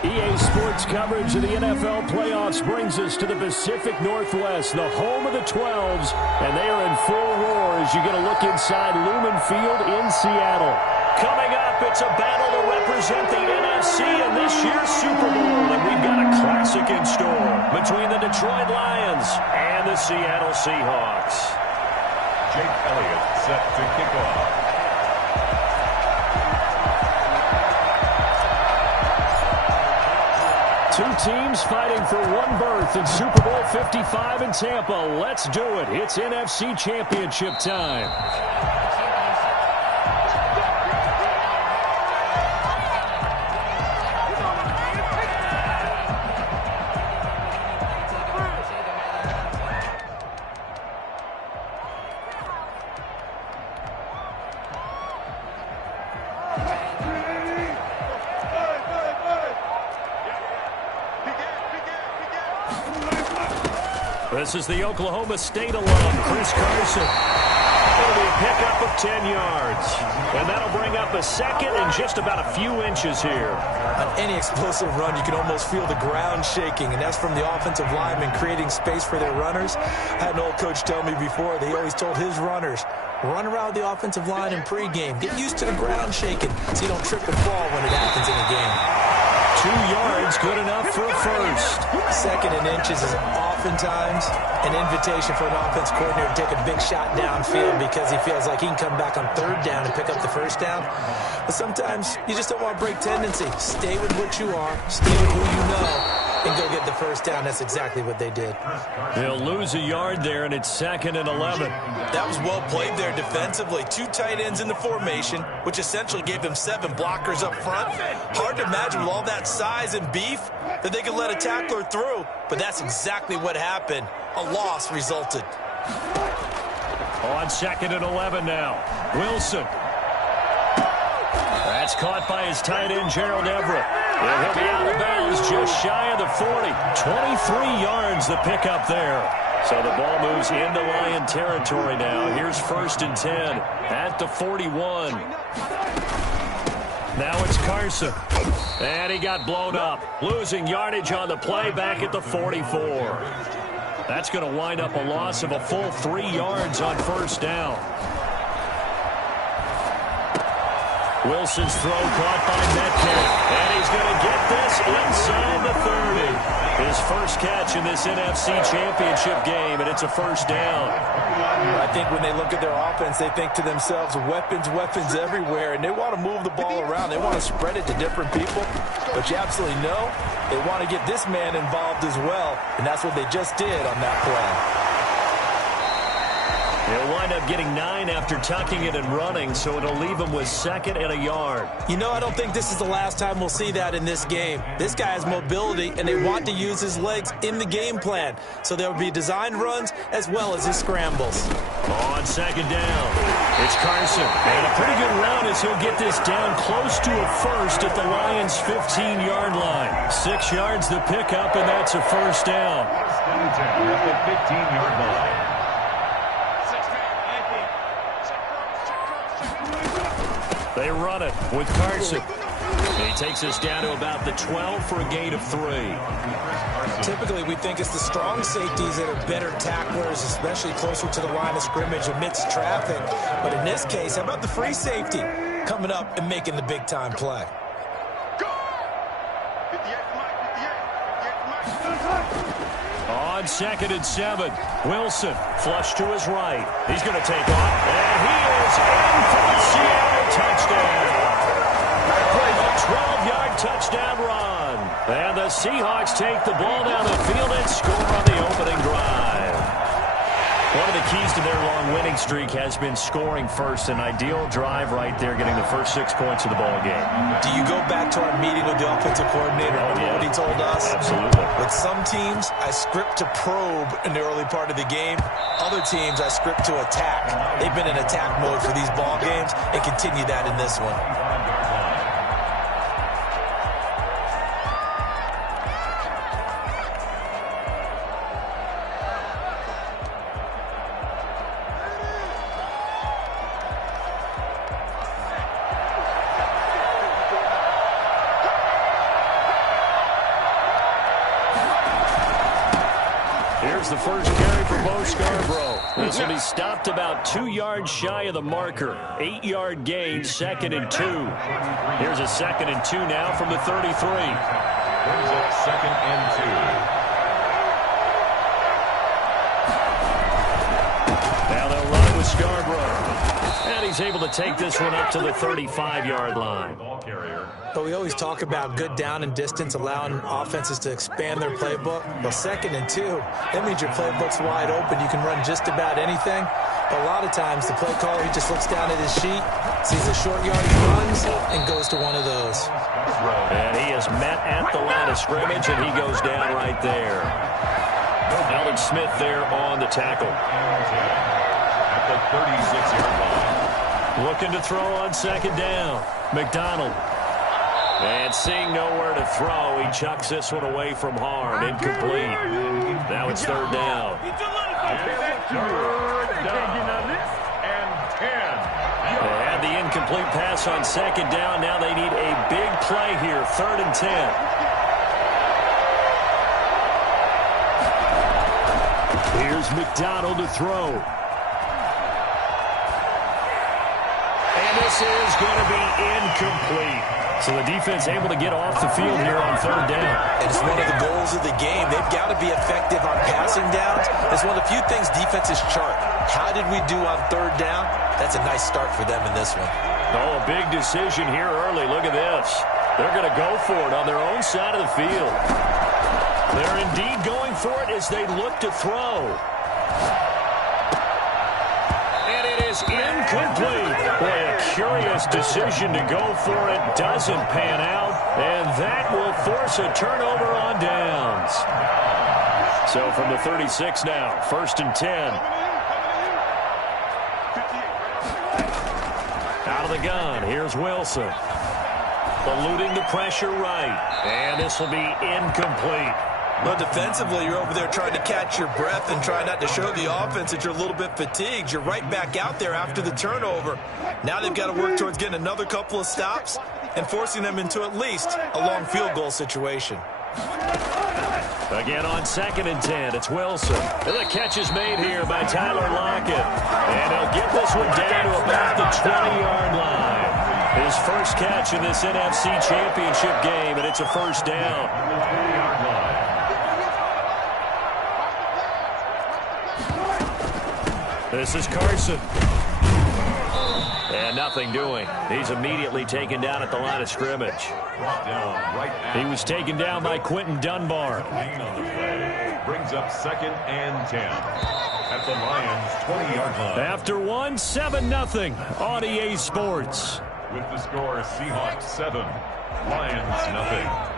EA Sports coverage of the NFL playoffs brings us to the Pacific Northwest, the home of the 12s, and they are in full roar as you get a look inside Lumen Field in Seattle. Coming up, it's a battle to represent the NFC in this year's Super Bowl, and we've got a classic in store between the Detroit Lions and the Seattle Seahawks. Jake Elliott set to kick off. Two teams fighting for one berth in Super Bowl 55 in Tampa. Let's do it. It's NFC Championship time. This is the Oklahoma State alum, Chris Carson. It'll be a pickup of 10 yards. And that'll bring up a second and just about a few inches here. On any explosive run, you can almost feel the ground shaking, and that's from the offensive linemen creating space for their runners. I had an old coach tell me before, they always told his runners, run around the offensive line in pregame. Get used to the ground shaking so you don't trip and fall when it happens in a game. 2 yards, good enough for a first. Second and inches is oftentimes an invitation for an offense coordinator to take a big shot downfield because he feels like he can come back on third down and pick up the first down. But sometimes you just don't want to break tendency. Stay with what you are, stay with who you know, and go get the first down. That's exactly what they did. They'll lose a yard there, and it's 2nd and 11. That was well played there defensively. 2 tight ends in the formation, which essentially gave them 7 blockers up front. Hard to imagine with all that size and beef that they could let a tackler through, but that's exactly what happened. A loss resulted. On 2nd and 11 now. Wilson. That's caught by his tight end, Gerald Everett. And he'll be out of bounds just shy of the 40. 23 yards the pickup there. So the ball moves into Lion territory now. Here's 1st and 10 at the 41. Now it's Carson. And he got blown up. Losing yardage on the play back at the 44. That's going to wind up a loss of a full 3 yards on 1st down. Wilson's throw caught by Metcalf. And he's going to get this inside the 30. His first catch in this NFC Championship game, and it's a 1st down. I think when they look at their offense, they think to themselves, weapons, weapons everywhere, and they want to move the ball around. They want to spread it to different people. But you absolutely know they want to get this man involved as well, and that's what they just did on that play. They'll wind up getting 9 after tucking it and running, so it'll leave them with 2nd and a yard. You know, I don't think this is the last time we'll see that in this game. This guy has mobility, and they want to use his legs in the game plan. So there will be designed runs as well as his scrambles. On 2nd down, it's Carson. And a pretty good run as he'll get this down close to a first at the Lions' 15-yard line. 6 yards the pickup, and that's a 1st down. At the 15-yard line. They run it with Carson. He takes us down to about the 12 for a gain of 3. Typically, we think it's the strong safeties that are better tacklers, especially closer to the line of scrimmage amidst traffic. But in this case, how about the free safety coming up and making the big-time play? On 2nd and 7, Wilson flush to his right. He's going to take off, and he is in for the Seattle touchdown. A 12-yard touchdown run. And the Seahawks take the ball down the field and score on the opening drive. One of the keys to their long winning streak has been scoring first. An ideal drive right there, getting the first 6 points of the ball game. Do you go back to our meeting with the offensive coordinator? Yeah. What he told us? Absolutely. With some teams, I script to probe in the early part of the game. Other teams, I script to attack. They've been in attack mode for these ball games and continue that in this one. There's the first carry for Bo Scarborough. This will be stopped about 2 yards shy of the marker. 8-yard gain, 2nd and 2. Here's a 2nd and 2 now from the 33. Brings up 2nd and 2. Now they'll run with Scarborough. And he's able to take this one up to the 35-yard line. But we always talk about good down and distance, allowing offenses to expand their playbook. Well, 2nd and 2, that means your playbook's wide open. You can run just about anything. But a lot of times, the play caller, he just looks down at his sheet, sees a short yardage runs, and goes to one of those. And he is met at the line of scrimmage, and he goes down right there. Alden Smith there on the tackle. At the 36-yard line. Looking to throw on 2nd down. McDonald. And seeing nowhere to throw, he chucks this one away from harm. Incomplete. Now it's 3rd down. And 10. They had the incomplete pass on 2nd down. Now they need a big play here. 3rd and 10. Here's McDonald to throw. And this is going to be incomplete. So the defense able to get off the field here on 3rd down. And it's one of the goals of the game. They've got to be effective on passing downs. It's one of the few things defenses chart. How did we do on 3rd down? That's a nice start for them in this one. Oh, a big decision here early. Look at this. They're going to go for it on their own side of the field. They're indeed going for it as they look to throw. And it is incomplete. Boy, a curious decision to go for it. Doesn't pan out. And that will force a turnover on downs. So from the 36 now, 1st and 10. Out of the gun, here's Wilson. Eluding the pressure right. And this will be incomplete. Well, defensively, you're over there trying to catch your breath and try not to show the offense that you're a little bit fatigued. You're right back out there after the turnover. Now they've got to work towards getting another couple of stops and forcing them into at least a long field goal situation. Again on 2nd and 10, it's Wilson. And the catch is made here by Tyler Lockett. And he'll get this one down to about the 20-yard line. His first catch in this NFC Championship game, and it's a 1st down. This is Carson. And nothing doing. He's immediately taken down at the line of scrimmage. He was taken down by Quentin Dunbar. Brings up 2nd and 10. At the Lions' 20-yard line. After one, 7-0 on EA Sports. With the score, Seahawks 7, Lions 0.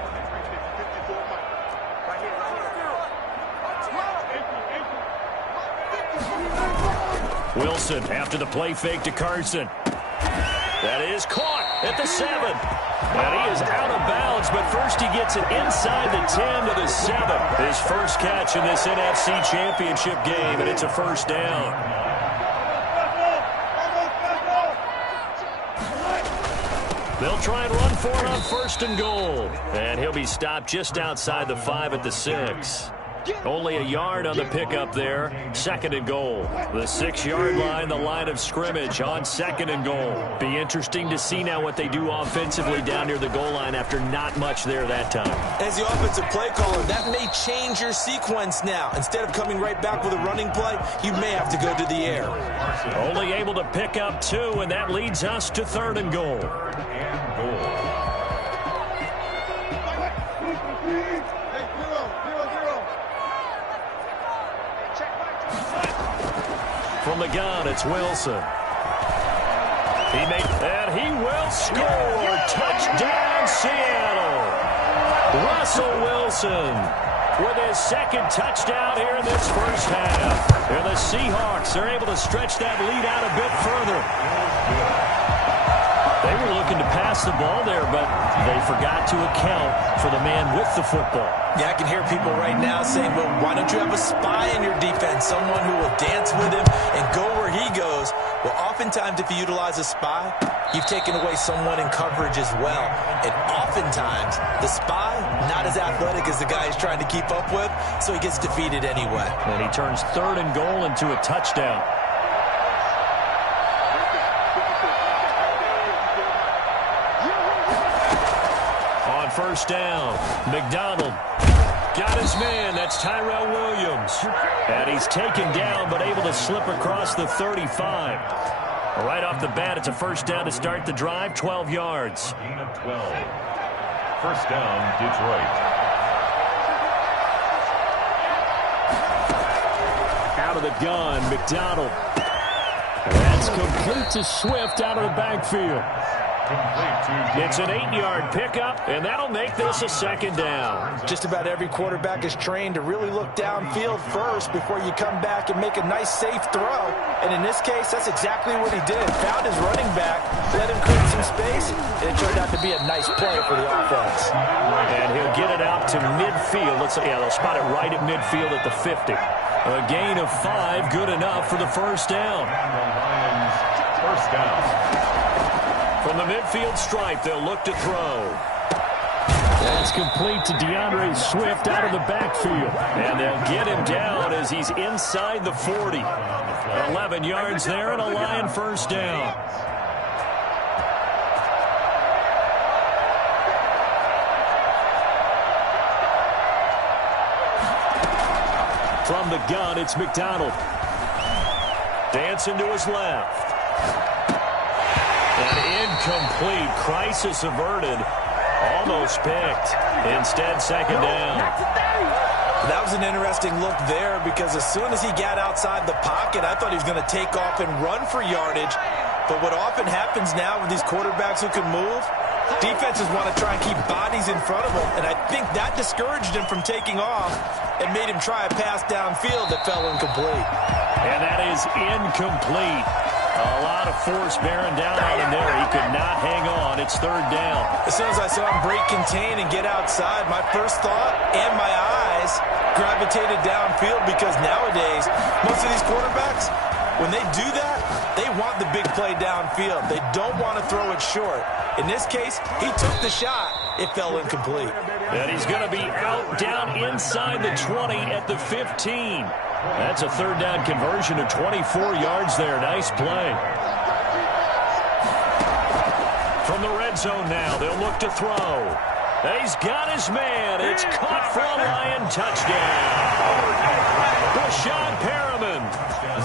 Wilson after the play fake to Carson. That is caught at the 7. And he is out of bounds, but first he gets it inside the 10 to the 7. His first catch in this NFC Championship game, and it's a 1st down. They'll try and run for it on 1st and goal. And he'll be stopped just outside the 5 at the 6. Only a yard on the pickup there. 2nd and goal. The 6-yard line, the line of scrimmage on 2nd and goal. Be interesting to see now what they do offensively down near the goal line after not much there that time. As the offensive play caller, that may change your sequence now. Instead of coming right back with a running play, you may have to go to the air. Only able to pick up 2, and that leads us to 3rd and goal. From the gun, it's Wilson. And he will score. Touchdown, Seattle. Russell Wilson with his 2nd touchdown here in this first half. And the Seahawks are able to stretch that lead out a bit further. They were looking to pass the ball there, but they forgot to account for the man with the football. Yeah, I can hear people right now saying, well, why don't you have a spy in your defense, someone who will dance with him and go where he goes? Well, oftentimes if you utilize a spy, you've taken away someone in coverage as well. And oftentimes, the spy, not as athletic as the guy he's trying to keep up with, so he gets defeated anyway. And he turns 3rd and goal into a touchdown. On 1st down, McDonald got his man. That's Tyrell Williams. And he's taken down but able to slip across the 35. Right off the bat, it's a 1st down to start the drive, 12 yards. Gain of 12. 1st down, Detroit. Out of the gun, McDonald. That's complete to Swift out of the backfield. It's an 8-yard pickup, and that'll make this a 2nd down. Just about every quarterback is trained to really look downfield first before you come back and make a nice, safe throw. And in this case, that's exactly what he did. Found his running back, let him create some space, and it turned out to be a nice play for the offense. And he'll get it out to midfield. They'll spot it right at midfield at the 50. A gain of 5, good enough for the 1st down. The Lions, 1st down. From the midfield stripe, they'll look to throw. That's complete to DeAndre Swift out of the backfield. And they'll get him down as he's inside the 40. 11 yards there and a Lion 1st down. From the gun, it's McDonald. Dancing to his left. An incomplete, crisis averted, almost picked. Instead, 2nd down. That was an interesting look there because as soon as he got outside the pocket, I thought he was going to take off and run for yardage. But what often happens now with these quarterbacks who can move, defenses want to try and keep bodies in front of them, and I think that discouraged him from taking off and made him try a pass downfield that fell incomplete. And that is incomplete. A lot of force bearing down on him there. He could not hang on. It's 3rd down. As soon as I saw him break contain and get outside, my first thought and my eyes gravitated downfield because nowadays, most of these quarterbacks, when they do that, they want the big play downfield. They don't want to throw it short. In this case, he took the shot. It fell incomplete. And he's going to be out down inside the 20 at the 15. That's a 3rd down conversion of 24 yards there. Nice play. From the red zone now, they'll look to throw. He's got his man. It's caught for a Lion touchdown. Rashad Perriman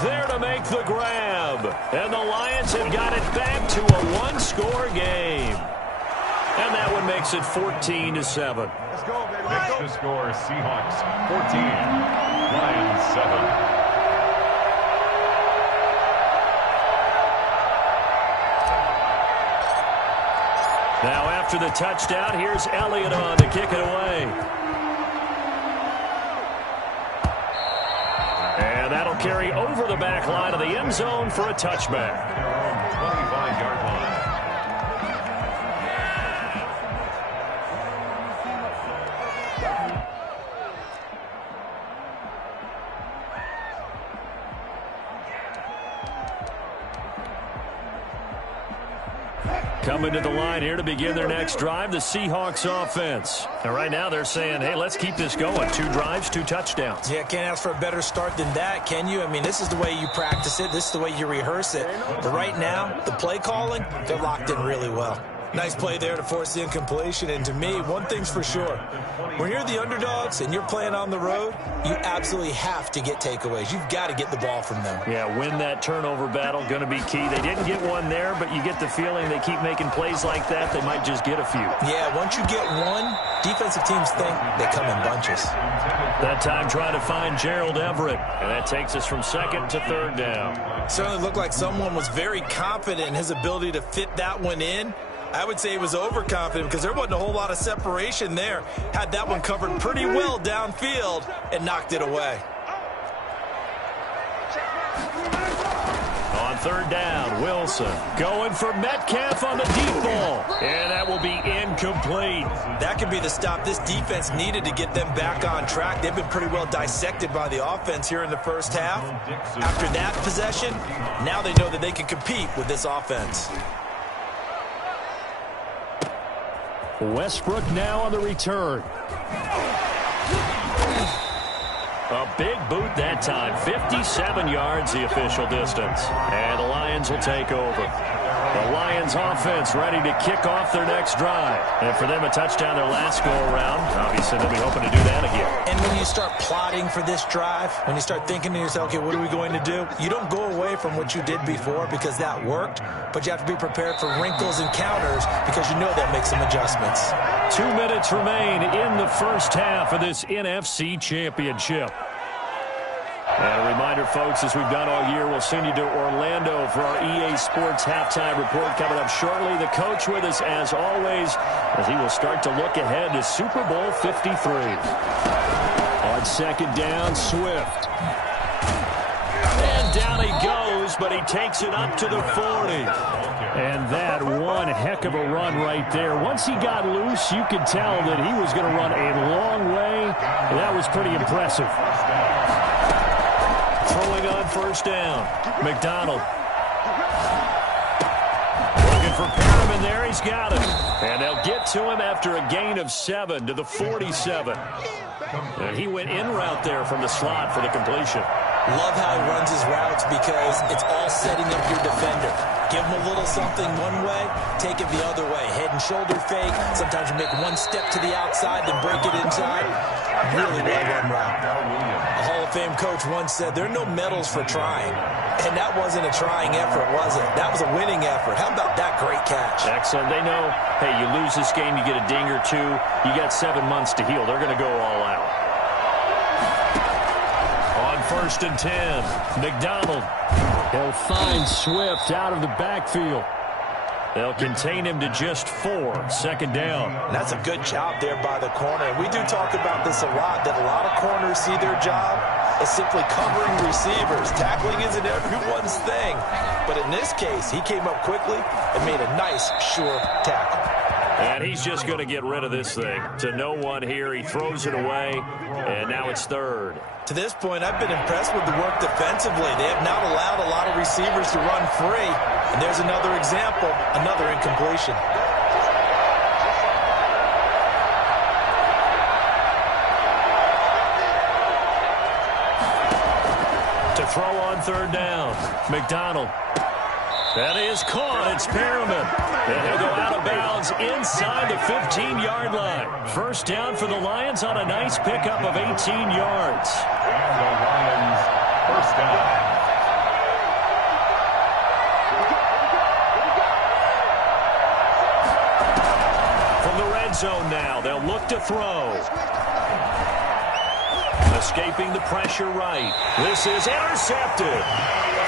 there to make the grab. And the Lions have got it back to a 1-score game. And that one makes it 14-7. Let's go, baby. Next to score, Seahawks 14, Lions 7. Now after the touchdown, here's Elliott on to kick it away. And that'll carry over the back line of the end zone for a touchback. 25-yard line. Coming to the line here to begin their next drive, the Seahawks offense. And right now they're saying, hey, let's keep this going. 2 drives, 2 touchdowns. Yeah, can't ask for a better start than that, can you? I mean, this is the way you practice it. This is the way you rehearse it. But right now, the play calling, they're locked in really well. Nice play there to force the incompletion. And to me, one thing's for sure. When you're the underdogs and you're playing on the road, you absolutely have to get takeaways. You've got to get the ball from them. Yeah, win that turnover battle, going to be key. They didn't get one there, but you get the feeling they keep making plays like that, they might just get a few. Yeah, once you get one, defensive teams think they come in bunches. That time trying to find Gerald Everett, and that takes us from 2nd to 3rd down. Certainly looked like someone was very confident in his ability to fit that one in. I would say he was overconfident because there wasn't a whole lot of separation there. Had that one covered pretty well downfield and knocked it away. On third down, Wilson going for Metcalf on the deep ball. And that will be incomplete. That could be the stop this defense needed to get them back on track. They've been pretty well dissected by the offense here in the first half. After that possession, now they know that they can compete with this offense. Westbrook now on the return. A big boot that time. 57 yards the official distance. And the Lions will take over. The Lions offense ready to kick off their next drive. And for them, a touchdown their last go-around. Obviously, they'll be hoping to do that again. And when you start plotting for this drive, when you start thinking to yourself, okay, what are we going to do? You don't go away from what you did before because that worked, but you have to be prepared for wrinkles and counters because you know that makes some adjustments. 2 minutes remain in the first half of this NFC Championship. And a reminder, folks, as we've done all year, we'll send you to Orlando for our EA Sports halftime report coming up shortly. The coach with us, as always, as he will start to look ahead to Super Bowl 53. On second down, Swift. And down he goes, but he takes it up to the 40. And that one heck of a run right there. Once he got loose, you could tell that he was going to run a long way. That was pretty impressive. Throwing on first down, McDonald. Looking for Perriman there, he's got him. And they'll get to him after a gain of 7 to the 47. And he went in route there from the slot for the completion. Love how he runs his routes because it's all setting up your defender. Give him a little something one way, take it the other way. Head and shoulder fake. Sometimes you make one step to the outside, then break it inside. Really well-run route. A Hall of Fame coach once said, there are no medals for trying. And that wasn't a trying effort, was it? That was a winning effort. How about that great catch? Excellent. They know, hey, you lose this game, you get a ding or two. You got 7 months to heal. They're going to go all out. On first and 10, McDonald. He'll find Swift out of the backfield. They'll contain him to just 4. Second down. And that's a good job there by the corner. And we do talk about this a lot, that a lot of corners see their job as simply covering receivers. Tackling isn't everyone's thing. But in this case, he came up quickly and made a nice, sure tackle. And he's just going to get rid of this thing. To no one here, he throws it away, and now it's third. To this point, I've been impressed with the work defensively. They have not allowed a lot of receivers to run free. And there's another example, another incompletion. To throw on third down, McDonald. That is caught. It's Perriman. And he'll go out of bounds inside the 15-yard line. First down for the Lions on a nice pickup of 18 yards. And the Lions first down. From the red zone now, they'll look to throw. Escaping the pressure right. This is intercepted.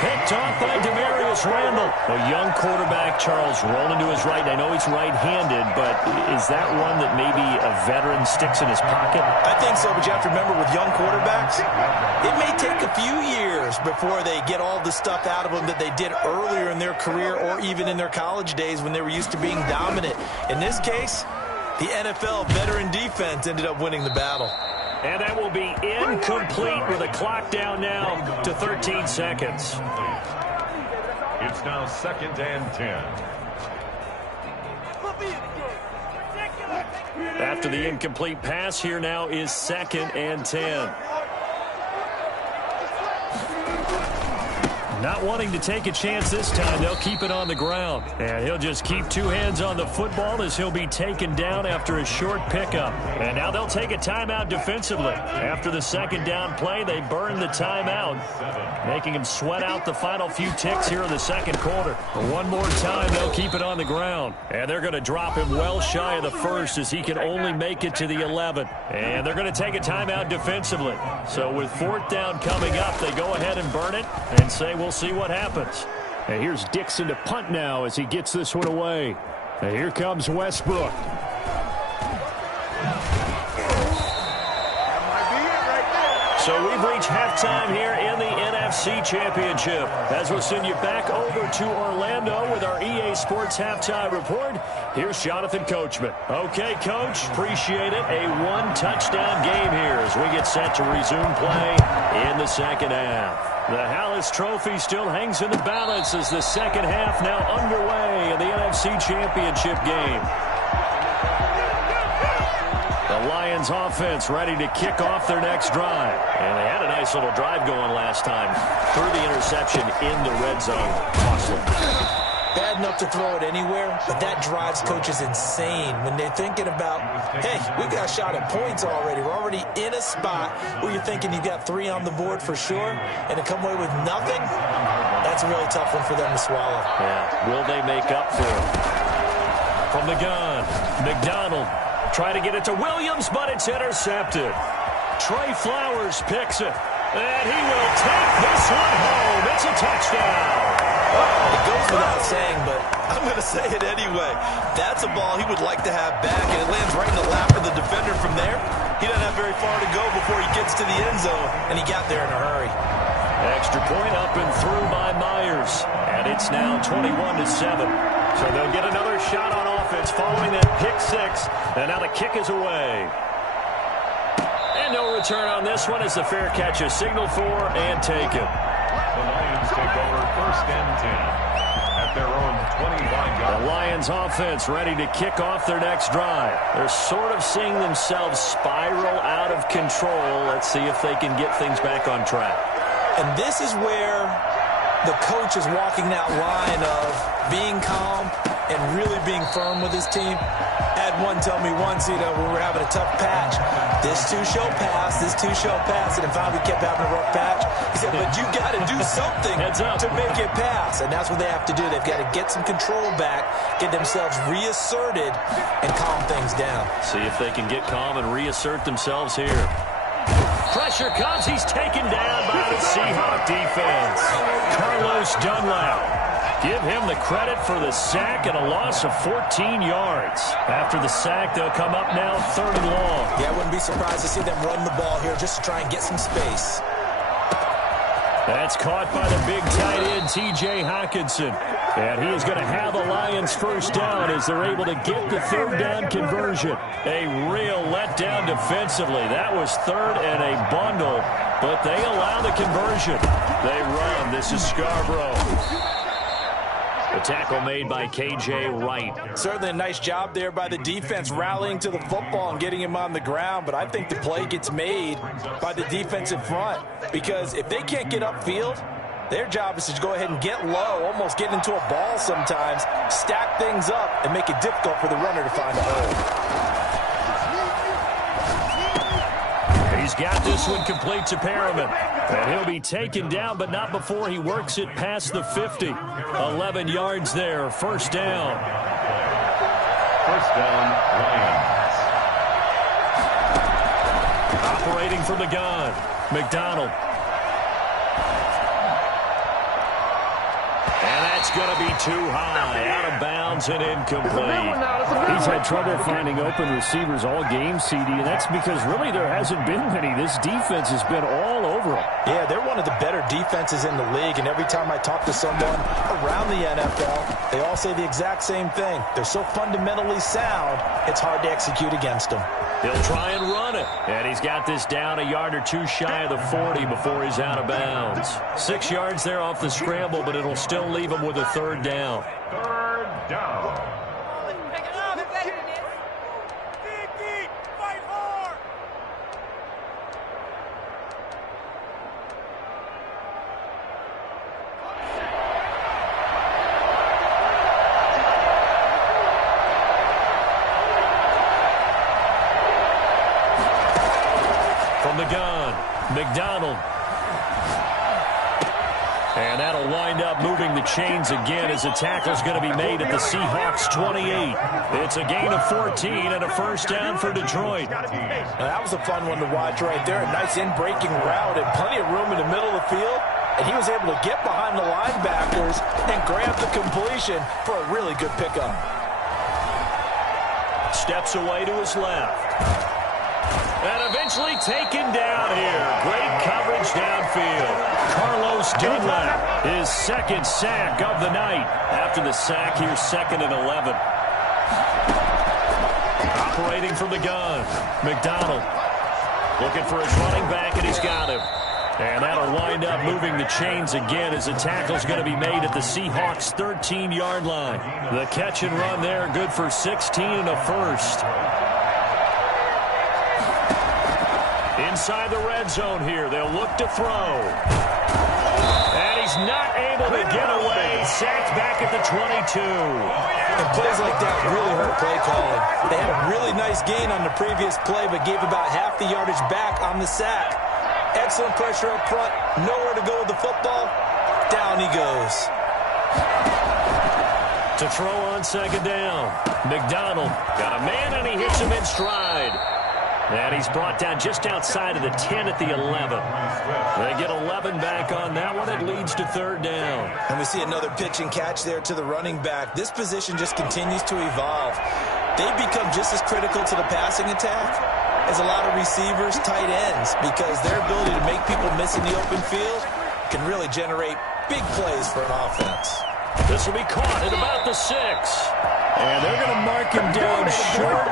Picked off by Demarius Randall. A young quarterback, Charles, rolling to his right. I know he's right-handed, but is that one that maybe a veteran sticks in his pocket? I think so, but you have to remember with young quarterbacks, it may take a few years before they get all the stuff out of them that they did earlier in their career or even in their college days when they were used to being dominant. In this case, the NFL veteran defense ended up winning the battle. And that will be incomplete with a clock down now to 13 seconds. It's now second and 10. After the incomplete pass, here now is second and 10. Not wanting to take a chance this time, they'll keep it on the ground. And he'll just keep 2 hands on the football as he'll be taken down after a short pickup. And now they'll take a timeout defensively. After the second down play, they burn the timeout, making him sweat out the final few ticks here in the second quarter. One more time, they'll keep it on the ground. And they're going to drop him well shy of the first as he can only make it to the 11. And they're going to take a timeout defensively. So with fourth down coming up, they go ahead and burn it and say, we'll see what happens. And here's Dixon to punt now as he gets this one away. And here comes Westbrook. So we've reached halftime here in the NFC Championship. As we'll send you back over to Orlando with our EA Sports Halftime Report, here's Jonathan Coachman. Okay, Coach, appreciate it. A one-touchdown game here as we get set to resume play in the second half. The Hallis Trophy still hangs in the balance as the second half now underway in the NFC Championship game. The Lions offense ready to kick off their next drive. And they had a nice little drive going last time. Threw the interception in the red zone. Costly. Bad enough to throw it anywhere, but that drives coaches insane when they're thinking about, hey, we got a shot at points already. We're already in a spot where you're thinking you got 3 on the board for sure, and to come away with nothing, that's a really tough one for them to swallow. Yeah, will they make up for it? From the gun, McDonald. Try to get it to Williams, but it's intercepted. Trey Flowers picks it, and he will take this one home. It's a touchdown. It goes without saying, but I'm going to say it anyway. That's a ball he would like to have back, and it lands right in the lap of the defender from there. He doesn't have very far to go before he gets to the end zone, and he got there in a hurry. Extra point up and through by Myers, and it's now 21-7. So they'll get another shot on offense following that pick 6, and now the kick is away. And no return on this one as the fair catch is signaled for and taken. The Lions take over 1st and 10 at their own 25-yard. The Lions offense ready to kick off their next drive. They're sort of seeing themselves spiral out of control. Let's see if they can get things back on track. And this is where the coach is walking that line of being calm and really being firm with his team. Had one tell me once, when we were having a tough patch, this too shall pass, this too shall pass, and finally we kept having a rough patch. He said, but you got to do something to make it pass, and that's what they have to do. They've got to get some control back, get themselves reasserted, and calm things down. See if they can get calm and reassert themselves here. Pressure comes. He's taken down by the Seahawk defense. Carlos Dunlap. Give him the credit for the sack and a loss of 14 yards. After the sack, they'll come up now 3rd and long. Yeah, I wouldn't be surprised to see them run the ball here just to try and get some space. That's caught by the big tight end, T.J. Hockenson. And he is going to have the Lions first down as they're able to get the 3rd down conversion. A real letdown defensively. That was 3rd and a bundle, but they allow the conversion. They run. This is Scarborough. The tackle made by K.J. Wright. Certainly a nice job there by the defense rallying to the football and getting him on the ground, but I think the play gets made by the defensive front because if they can't get upfield, their job is to go ahead and get low, almost get into a ball sometimes, stack things up, and make it difficult for the runner to find a hole. He's got this one complete to Perriman. And he'll be taken down, but not before he works it past the 50. 11 yards there, 1st down. 1st down, Lions. Operating from the gun, McDonald. And that's going to be too high, out of bounds and incomplete. He's had trouble finding open receivers all game, CD, and that's because really there hasn't been many. This defense has been all over them. Yeah, they're one of the better defenses in the league, and every time I talk to someone around the NFL, they all say the exact same thing. They're so fundamentally sound, it's hard to execute against them. He'll try and run it. And he's got this down a yard or two shy of the 40 before he's out of bounds. 6 yards there off the scramble, but it'll still leave him with a 3rd down. 3rd down. From the gun, McDonald. And that'll wind up moving the chains again as the tackle's going to be made at the Seahawks 28. It's a gain of 14 and a 1st down for Detroit. Now, that was a fun one to watch right there. A nice in-breaking route and plenty of room in the middle of the field. And he was able to get behind the linebackers and grab the completion for a really good pickup. Steps away to his left. And eventually taken down here. Great coverage downfield. Carlos Dunlap, his second sack of the night. After the sack, here's 2nd and 11. Operating from the gun, McDonald. Looking for his running back, and he's got him. And that'll wind up moving the chains again as the tackle's going to be made at the Seahawks' 13-yard line. The catch and run there, good for 16 and a first. Inside the red zone here, they'll look to throw. And he's not able to get away. Sacked back at the 22. And plays like that really hurt play calling. They had a really nice gain on the previous play, but gave about half the yardage back on the sack. Excellent pressure up front. Nowhere to go with the football. Down he goes. To throw on 2nd down. McDonald got a man, and he hits him in stride. And he's brought down just outside of the 10 at the 11. They get 11 back on that one. It leads to 3rd down. And we see another pitch and catch there to the running back. This position just continues to evolve. They become just as critical to the passing attack as a lot of receivers, tight ends, because their ability to make people miss in the open field can really generate big plays for an offense. This will be caught at about the 6. And they're going to mark him down short,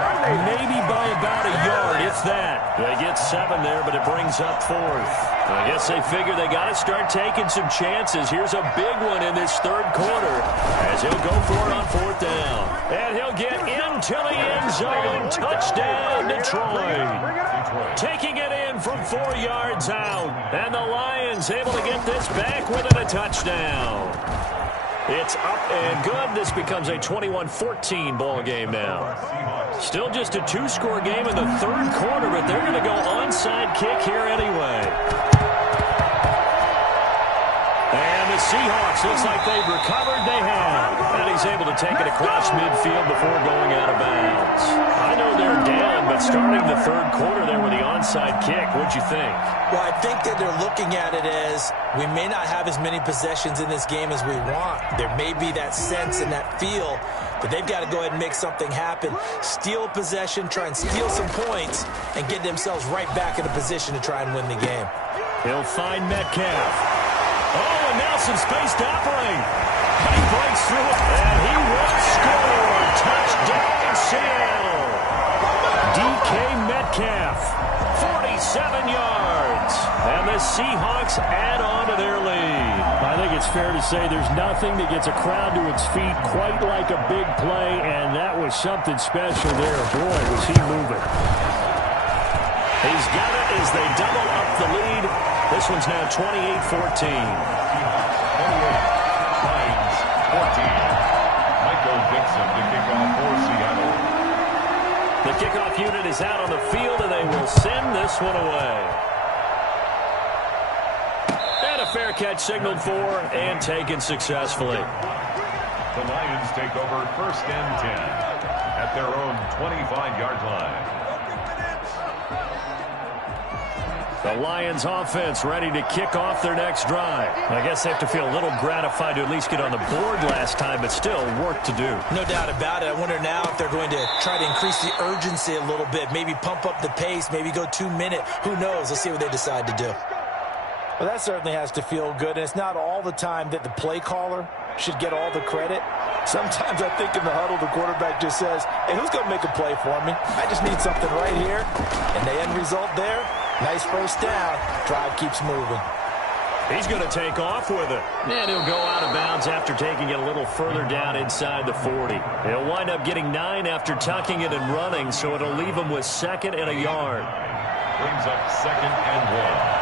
maybe by about a yard, if that. They get 7 there, but it brings up 4th. I guess they figure they got to start taking some chances. Here's a big one in this 3rd quarter as he'll go for it on 4th down. And he'll get into the end zone. Touchdown, Detroit. Taking it in from 4 yards out. And the Lions able to get this back within a touchdown. It's up and good. This becomes a 21-14 ball game now. Still just a 2-score game in the 3rd quarter, but they're going to go onside kick here anyway. And the Seahawks, looks like they've recovered. They have. And he's able to take it across midfield before going out of bounds. I know they're down, but starting the 3rd quarter there with the onside kick, what'd you think? Well, I think that they're looking at it as we may not have as many possessions in this game as we want. There may be that sense and that feel, but they've got to go ahead and make something happen. Steal a possession, try and steal some points, and get themselves right back in a position to try and win the game. He'll find Metcalf. Oh, and now some space to operate. He breaks through it, and he will score. Touchdown, Seattle. DK Metcalf, 47 yards. And the Seahawks add on to their lead. I think it's fair to say there's nothing that gets a crowd to its feet quite like a big play, and that was something special there. Boy, was he moving. He's got it as they double up the lead. This one's now 28-14. 28, Lions, 14. Michael Dixon to kick off for Seattle. The kickoff unit is out on the field, and they will send this one away. And a fair catch signaled for and taken successfully. The Lions take over 1st and 10 at their own 25-yard line. The Lions offense ready to kick off their next drive. I guess they have to feel a little gratified to at least get on the board last time, but still work to do. No doubt about it. I wonder now if they're going to try to increase the urgency a little bit, maybe pump up the pace, maybe go 2 minute. Who knows? Let's see what they decide to do. Well, that certainly has to feel good, and it's not all the time that the play caller should get all the credit. Sometimes I think in the huddle, the quarterback just says, hey, who's going to make a play for me? I just need something right here. And the end result there, nice first down. Drive keeps moving. He's going to take off with it. And he'll go out of bounds after taking it a little further down inside the 40. He'll wind up getting 9 after tucking it and running, so it'll leave him with 2nd and a yard. Brings up 2nd and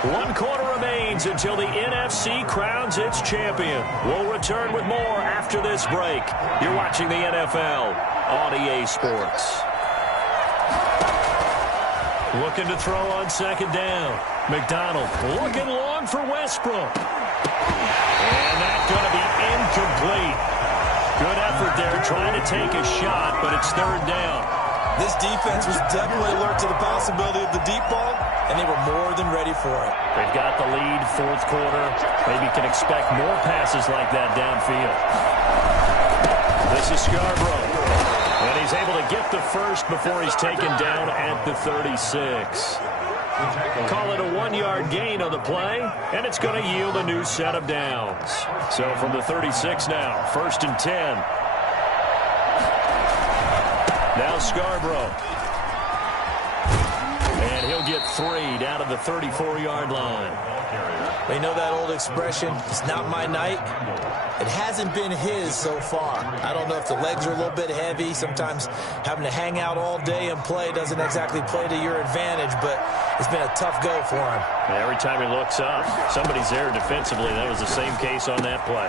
1 quarter remains until the NFC crowns its champion. We'll return with more after this break. You're watching the NFL on EA Sports. Looking to throw on 2nd down. McDonald looking long for Westbrook. And that's going to be incomplete. Good effort there trying to take a shot, but it's 3rd down. This defense was definitely alert to the possibility of the deep ball, and they were more than ready for it. They've got the lead, 4th quarter. Maybe can expect more passes like that downfield. This is Scarborough. And he's able to to get the first before he's taken down at the 36. Call it a 1-yard gain on the play, and it's going to yield a new set of downs. So from the 36 now, 1st and 10. Now Scarborough. And he'll get 3 down to the 34-yard line. Well, you know that old expression, it's not my night? It hasn't been his so far. I don't know if the legs are a little bit heavy. Sometimes having to hang out all day and play doesn't exactly play to your advantage, but it's been a tough go for him. Every time he looks up, somebody's there defensively. That was the same case on that play.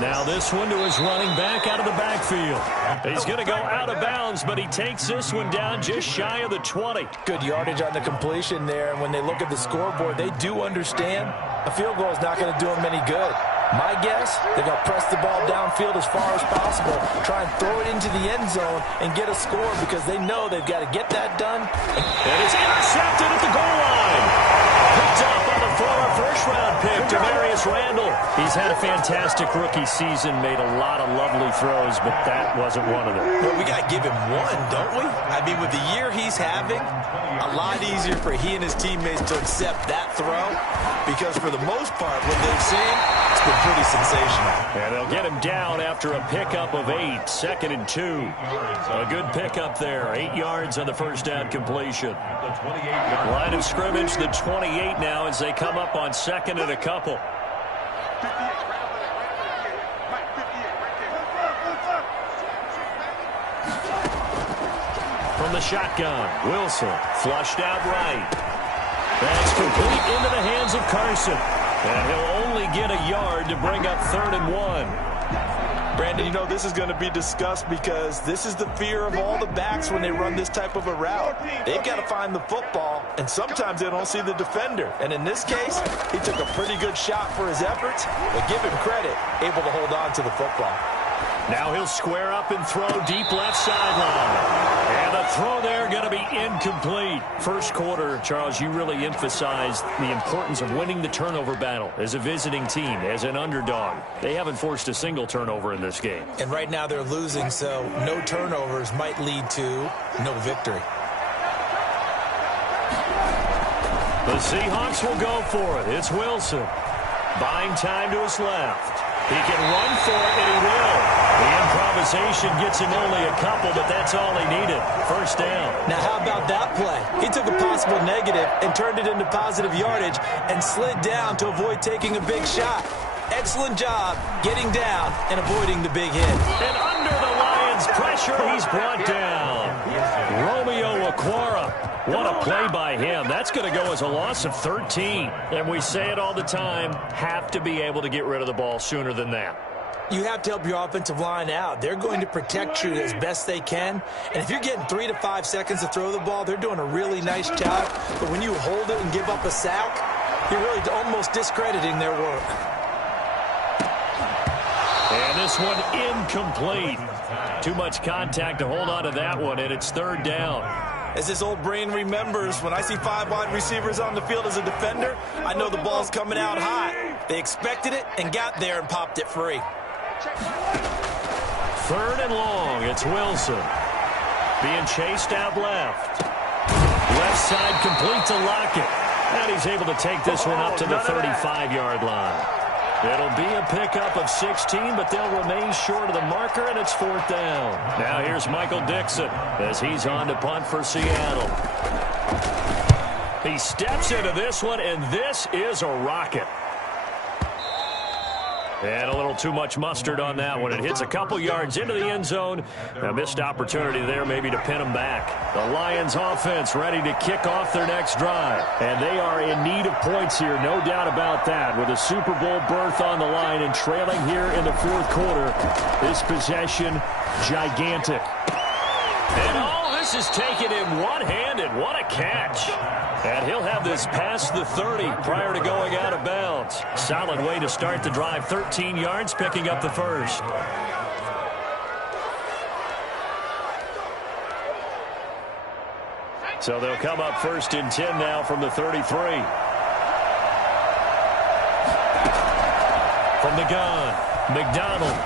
Now this one to his running back out of the backfield. He's going to go out of bounds, but he takes this one down just shy of the 20. Good yardage on the completion there, and when they look at the scoreboard, they do understand a field goal is not going to do them any good. My guess, they're going to press the ball downfield as far as possible, try and throw it into the end zone and get a score because they know they've got to get that done. And it's intercepted at the goal line. Picked up on the former first-round pick, Demarius Randall. He's had a fantastic rookie season, made a lot of lovely throws, but that wasn't one of them. Well, we got to give him one, don't we? I mean, with the year he's having, a lot easier for he and his teammates to accept that throw because for the most part, what they've seen, it's been pretty sensational. And they'll get him down after a pickup of 8, 2nd and 2. A good pickup there, 8 yards on the first down completion. Line of scrimmage, the 28 now as they come up on 2nd and a couple. From the shotgun, Wilson flushed out right. That's complete into the hands of Carson. And he'll only get a yard to bring up 3rd and 1. Brandon, you know, this is going to be discussed because this is the fear of all the backs when they run this type of a route. They've got to find the football, and sometimes they don't see the defender. And in this case, he took a pretty good shot for his efforts, but give him credit, able to hold on to the football. Now he'll square up and throw deep left sideline. And the throw there going to be incomplete. First quarter, Charles, you really emphasized the importance of winning the turnover battle as a visiting team, as an underdog. They haven't forced a single turnover in this game. And right now they're losing, so no turnovers might lead to no victory. The Seahawks will go for it. It's Wilson. Buying time to his left. He can run for it, and he will. The improvisation gets him only a couple, but that's all he needed. First down. Now, how about that play? He took a possible negative and turned it into positive yardage and slid down to avoid taking a big shot. Excellent job getting down and avoiding the big hit. And under the Lions' pressure, he's brought down. Romeo Okwara. What a play by him. That's going to go as a loss of 13. And we say it all the time, have to be able to get rid of the ball sooner than that. You have to help your offensive line out. They're going to protect you as best they can. And if you're getting 3 to 5 seconds to throw the ball, they're doing a really nice job. But when you hold it and give up a sack, you're really almost discrediting their work. And this one incomplete. Too much contact to hold on to that one, and it's 3rd down. As this old brain remembers, when I see 5 wide receivers on the field as a defender, I know the ball's coming out hot. They expected it and got there and popped it free. 3rd and long, it's Wilson. Being chased out left. Left side complete to Lockett. And he's able to take this one up to the 35-yard line. It'll be a pickup of 16, but they'll remain short of the marker, and it's 4th down. Now here's Michael Dixon as he's on to punt for Seattle. He steps into this one, and this is a rocket. And a little too much mustard on that one. It hits a couple yards into the end zone. A missed opportunity there maybe to pin them back. The Lions offense ready to kick off their next drive. And they are in need of points here, no doubt about that. With a Super Bowl berth on the line and trailing here in the 4th quarter. This possession, gigantic. And all this is taken in one-handed. What a catch. And he'll have this past the 30 prior to going out of bounds. Solid way to start the drive. 13 yards, picking up the first. So they'll come up 1st and 10 now from the 33. From the gun, McDonald.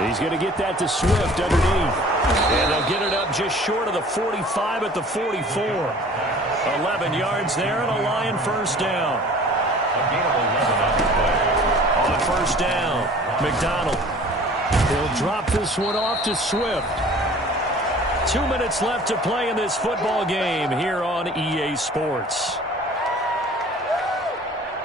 He's going to get that to Swift underneath. And they'll just short of the 45 at the 44. 11 yards there and a Lion first down. A gain of 11 on the play. On first down, McDonald. He'll drop this one off to Swift. 2 minutes left to play in this football game here on EA Sports.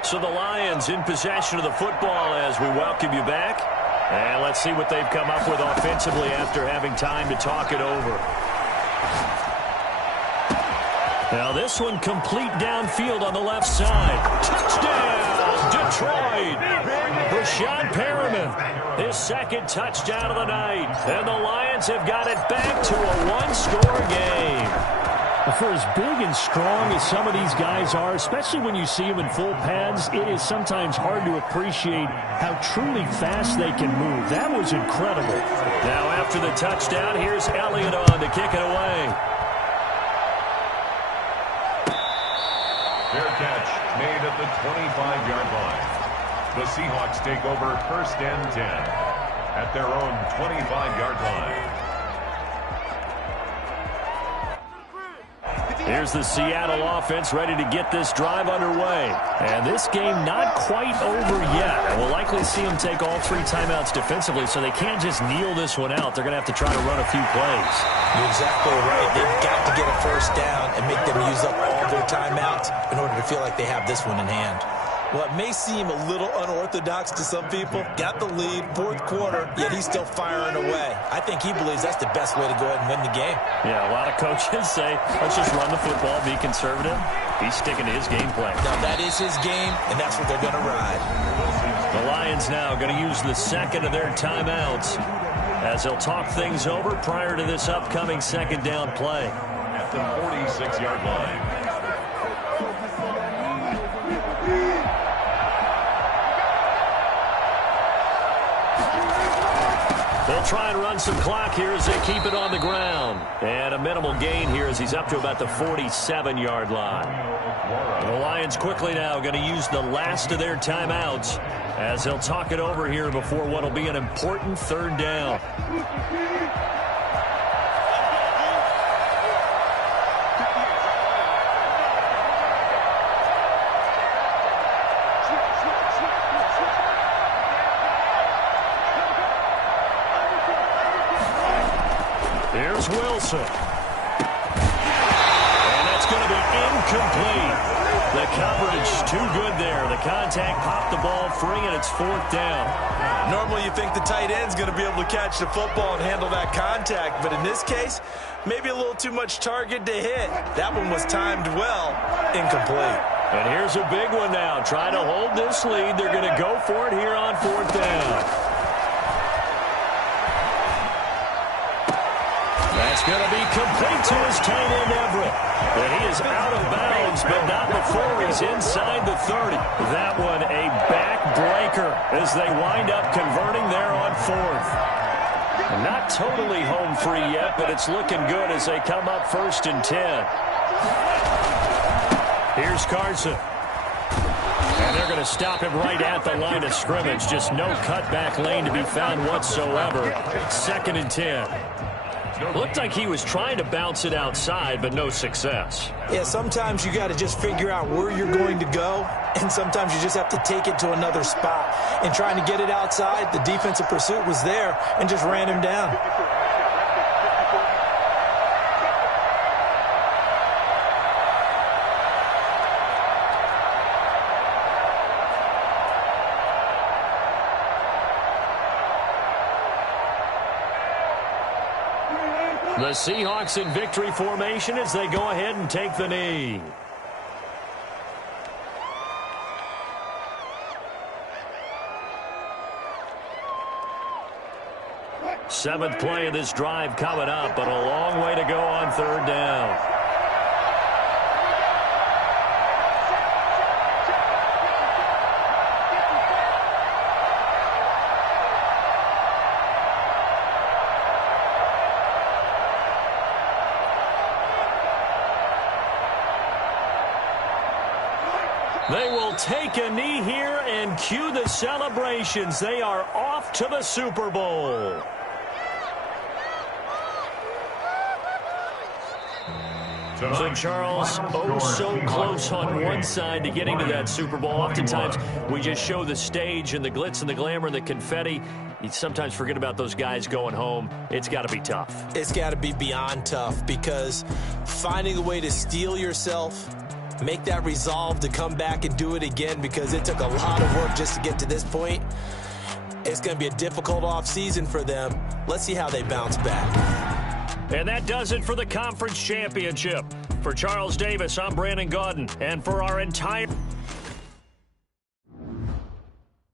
So the Lions in possession of the football as we welcome you back. And let's see what they've come up with offensively after having time to talk it over. Now this one complete downfield on the left side. Touchdown, Detroit. Brashad Perriman, his second touchdown of the night. And the Lions have got it back to a one-score game. For as big and strong as some of these guys are, especially when you see them in full pads, it is sometimes hard to appreciate how truly fast they can move. That was incredible. Now after the touchdown, here's Elliott on to kick it away. Fair catch made at the 25-yard line. The Seahawks take over first and 10 at their own 25-yard line. Here's the Seattle offense ready to get this drive underway. And this game not quite over yet. And we'll likely see them take all 3 timeouts defensively, so they can't just kneel this one out. They're going to have to try to run a few plays. You're exactly right. They've got to get a first down and make them use up all their timeouts in order to feel like they have this one in hand. Well, it may seem a little unorthodox to some people. Got the lead, fourth quarter, yet he's still firing away. I think he believes that's the best way to go ahead and win the game. Yeah, a lot of coaches say, let's just run the football, be conservative. He's sticking to his game plan. Now, that is his game, and that's what they're going to ride. The Lions now going to use the second of their timeouts as they'll talk things over prior to this upcoming second down play. At the 46-yard line. They'll try and run some clock here as they keep it on the ground. And a minimal gain here as he's up to about the 47-yard line. The Lions quickly now going to use the last of their timeouts as they'll talk it over here before what will be an important third down. Here's Wilson. And that's going to be incomplete. The coverage too good there. The contact popped the ball free, and it's fourth down. Normally you think the tight end's going to be able to catch the football and handle that contact, but in this case, maybe a little too much target to hit. That one was timed well. Incomplete. And here's a big one now. Trying to hold this lead. They're going to go for it here on fourth down. That's going to be complete to his tight end, Everett. But he is out of bounds, but not before he's inside the 30. That one a backbreaker as they wind up converting there on fourth. Not totally home free yet, but it's looking good as they come up first and 10. Here's Carson. And they're going to stop him right at the line of scrimmage. Just no cutback lane to be found whatsoever. Second and 10. Looked like he was trying to bounce it outside, but no success. Yeah, sometimes you got to just figure out where you're going to go, and sometimes you just have to take it to another spot. And trying to get it outside, the defensive pursuit was there and just ran him down. The Seahawks in victory formation as they go ahead and take the knee. Seventh play of this drive coming up, but a long way to go on third down. They will take a knee here and cue the celebrations. They are off to the Super Bowl. So, Charles, so close on one side to getting to that Super Bowl. Oftentimes, we just show the stage and the glitz and the glamour and the confetti. You sometimes forget about those guys going home. It's got to be tough. It's got to be beyond tough, because finding a way to steel yourself, make that resolve to come back and do it again, because it took a lot of work just to get to this point. It's going to be a difficult offseason for them. Let's see how they bounce back. And that does it for the conference championship. For Charles Davis, I'm Brandon Gaudin. And for our entire